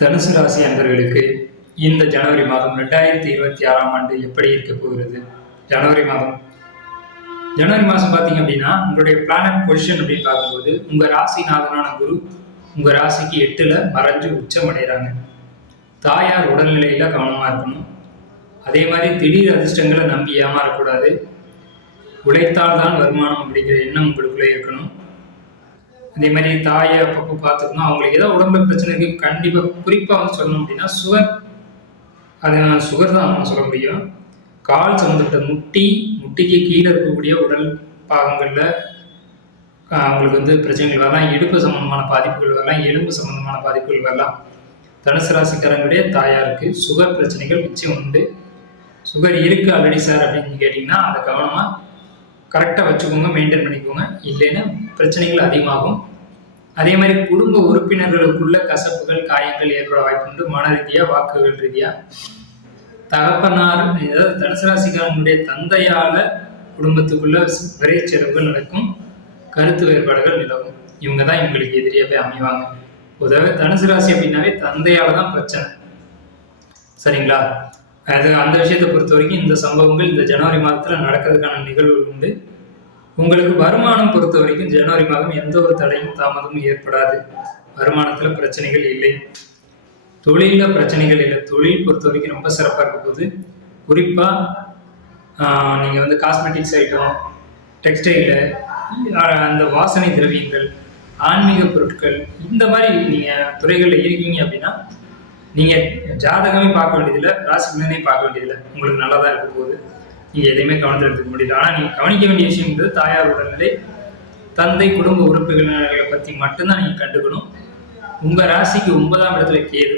தனுசு ராசி அன்பர்களுக்கு இந்த ஜனவரி மாதம் 2026ஆம் ஆண்டு எப்படி இருக்க போகிறது? ஜனவரி மாதம் பார்த்தீங்க அப்படின்னா உங்களுடைய பிளானட் பொசிஷன் அப்படின்னு பார்க்கும்போது உங்க ராசிநாதனான குரு உங்க ராசிக்கு 8ல் மறைஞ்சு உச்சம் அடைகிறாங்க. தாயார் உடல்நிலையில கவனமா இருக்கணும். அதே மாதிரி திடீர் அதிர்ஷ்டங்களை நம்பி ஏமாறக்கூடாது. உழைத்தால் தான் வருமானம் அப்படிங்கிற எண்ணம் உங்களுக்குள்ளே இருக்கணும். அதே மாதிரி தாயை அப்பப்போ பார்த்துக்கணும். அவங்களுக்கு ஏதோ உடம்புல பிரச்சனை இருக்கு, கண்டிப்பாக குறிப்பாக வந்து சொல்லணும் அப்படின்னா சுகர் தான் நம்ம சொல்ல முடியும். கால் சம்மந்தப்பட்ட முட்டிக்கு கீழே இருக்கக்கூடிய உடல் பாகங்களில் அவங்களுக்கு வந்து பிரச்சனைகள் வரலாம். இடுப்பு சம்பந்தமான பாதிப்புகள் வரலாம், எலும்பு சம்பந்தமான பாதிப்புகள் வரலாம். தனுசு ராசிக்காரங்களுடைய தாயாருக்கு சுகர் பிரச்சனைகள் நிச்சயம் உண்டு. சுகர் இருக்கு ஆல்ரெடி சார் அப்படின்னு கேட்டிங்கன்னா அதை கவனமாக கரெக்டாக வச்சுக்கோங்க, மெயின்டைன் பண்ணிக்கோங்க. இல்லைன்னா பிரச்சனைகள் அதிகமாகும். அதே மாதிரி குடும்ப உறுப்பினர்களுக்குள்ள கசப்புகள், காயங்கள் ஏற்பட வாய்ப்புண்டு. மன ரீதியாக, வாக்குகள் ரீதியாக தகப்பனார், அதாவது தனுசு ராசிக்காரனுடைய தந்தையால குடும்பத்துக்குள்ள விரை செலவுகள் நடக்கும், கருத்து வேறுபாடுகள் நிலவும். இவங்க தான் இவங்களுக்கு எதிரியா போய் அமைவாங்க. பொதுவாக தனுசு ராசி அப்படின்னாவே தந்தையால தான் பிரச்சனை, சரிங்களா? அது அந்த விஷயத்தை பொறுத்த வரைக்கும் இந்த சம்பவங்கள் இந்த ஜனவரி மாதத்தில் நடக்கிறதுக்கான நிகழ்வுகள் உண்டு. உங்களுக்கு வருமானம் பொறுத்த வரைக்கும் ஜனவரி மாதம் எந்த ஒரு தடையும் தாமதமும் ஏற்படாது. வருமானத்தில் பிரச்சனைகள் இல்லை. தொழிலில் பிரச்சனைகள் இல்லை. தொழில் பொறுத்த வரைக்கும் ரொம்ப சிறப்பாக இருக்க போகுது. குறிப்பாக நீங்கள் வந்து காஸ்மெட்டிக்ஸ் ஐட்டம், டெக்ஸ்டைலு, அந்த வாசனை திரவியங்கள், ஆன்மீக பொருட்கள், இந்த மாதிரி நீங்கள் துறைகளில் இருக்கீங்க அப்படின்னா நீங்கள் ஜாதகமே பார்க்க வேண்டியதில்லை, ராசி பலனே பார்க்க வேண்டியதில்லை. உங்களுக்கு நல்லா தான் இருக்க போகுது. நீங்கள் எதையுமே கவனத்தில் எடுத்துக்க முடியல. ஆனால் நீங்கள் கவனிக்க வேண்டிய விஷயம்ன்றது தாயார் உடல்நிலை, தந்தை, குடும்ப உறுப்பினர்களை பற்றி மட்டும்தான் நீங்கள் கண்டுக்கணும். உங்கள் ராசிக்கு 9ஆம் இடத்துல கேது.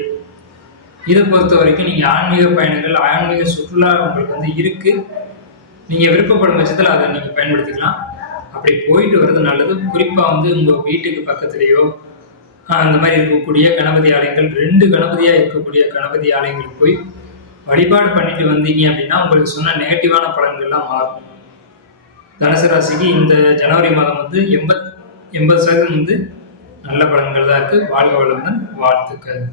இதை பொறுத்த வரைக்கும் நீங்கள் ஆன்மீக பயணங்கள், ஆன்மீக சுற்றுலா உங்களுக்கு வந்து இருக்குது. நீங்கள் விருப்பப்படும் பட்சத்தில் அதை நீங்கள் பயன்படுத்திக்கலாம். அப்படி போயிட்டு வர்றது நல்லது. குறிப்பாக வந்து உங்கள் வீட்டுக்கு பக்கத்துலேயோ அந்த மாதிரி இருக்கக்கூடிய கணபதி ஆலயங்கள், 2 கணபதியாக இருக்கக்கூடிய கணபதி ஆலயங்களுக்கு போய் வழிபாடு பண்ணிட்டு வந்தீங்க அப்படின்னா உங்களுக்கு சொன்ன நெகட்டிவான பலன்கள்லாம் மாறும். தனுசு ராசிக்கு இந்த ஜனவரி மாதம் வந்து 80% வந்து நல்ல பலன்கள் தான் இருக்குது. வாழ்க வளமுடன், வாழ்த்துக்கள்.